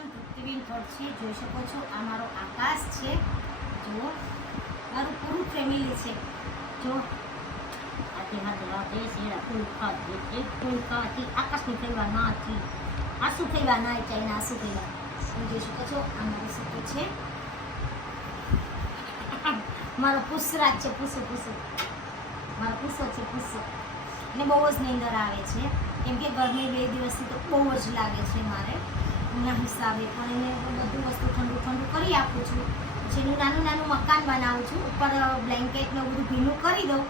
નામ તૃપ્તિબેન ખડસે. જોઈ શકો છો આ મારો આકાશ છે. જો મારું પૂરું ફેમિલી છે. જો આકાશની ફેરવા નથી, આંસુ ફેરવા ના ચાઈના આંસુ ફેરવા. તમે જોઈ શકો છો આ મારો સૂતો છે. મારો પુસરાજ છે. પૂસો મારો પૂસો છે. પૂસો ને બહુ જ નીંદર આવે છે, કેમ કે ગરમી 2 દિવસથી તો બહુ જ લાગે છે મારે એના હિસાબે. પણ એને બધું વસ્તુ ઠંડુ કરી આપું છું. પછી એનું નાનું મકાન બનાવું છું. ઉપર બ્લેન્કેટને બધું ભીનું કરી દઉં,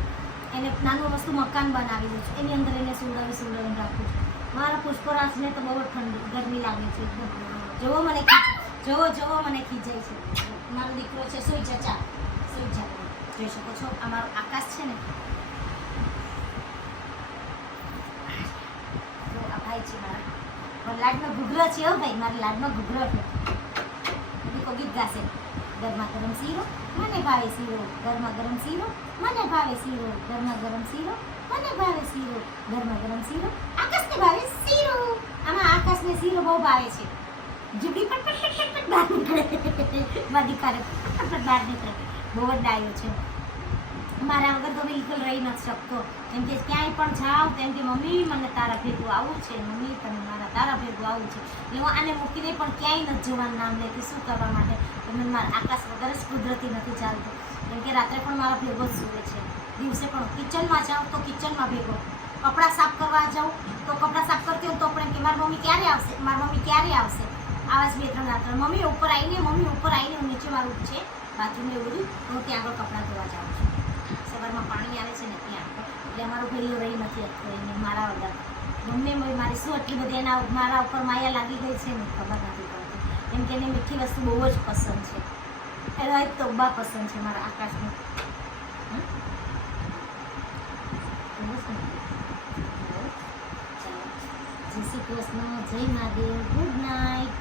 એને નાનું વસ્તુ મકાન બનાવી દઉં છું. એની અંદર એને સુવડાવીને રાખું છું. મારા પુષ્પરાજને તો બહુ ઠંડી ગરમી લાગે છે. જોવો મને ખીજાય છે. મારો દીકરો છે. સુઈ જા. જોઈ શકો છો આ મારો આકાશ છે ને. ભાઈ છે મારા લાડમાં ઘૂઘરો છે. હો ભાઈ, મારા લાડમાં ઘૂઘરો છે. દીકો ગીત ગાશે. ગરમા ગરમ શીરો મને ભાવે શીરો, ગરમા ગરમ શીરો મને ભાવે શીરો, ગરમા ગરમ શીરો મને ભાવે શીરો, ગરમા ગરમ શીરો આકાશને ભાવે શીરો. આમાં આકાશને શીરો બહુ ભાવે છે. જુડી પટ બહાર નીકળે. મારી દીકરા પટ બહાર નીકળે. બહુ જ ડાયો છે. મારા વગર તો બિલકુલ રહી નથી શકતો. એમ કે ક્યાંય પણ જાઉં તેમ કે મમ્મી મને તારા ભેગું આવું છે, મમ્મી તને મારા તારા ભેગું આવું છે. એટલે હું આને મૂકીને પણ ક્યાંય નથી જવાનું નામ લેતી. શું કરવા માટે? તમે મારા આકાશ વગર જ કુદરતી નથી ચાલતું. કેમ કે રાત્રે પણ મારા ભેગો જ સૂવે છે, દિવસે પણ. કિચનમાં જાઉં તો કિચનમાં ભેગો, કપડાં સાફ કરવા જાઉં તો કપડાં સાફ કરતી હોઉં તો પણ કે મારી મમ્મી ક્યારે આવશે, આવા જ 2-3 રાત્રે. મમ્મી ઉપર આવીને હું નીચે મારું છે બાથરૂમ ને બધું, હું ત્યાં આગળ કપડાં ધોવા જાઉં છું. સવારમાં પાણી આવે છે ને ત્યાં આગળ. એટલે અમારો ભાઈઓ રહી નથી શકતો એને મારા વગર. ગમે મારી શું એટલી બધી એના મારા ઉપર માયા લાગી ગઈ છે ને ખબર નથી પડતી. કેમ કે એને મીઠી વસ્તુ બહુ જ પસંદ છે. એનો એક તોબા પસંદ છે મારા આકાશને. જય શ્રી કૃષ્ણ, જય મહાદેવ, ગુડ નાઇટ.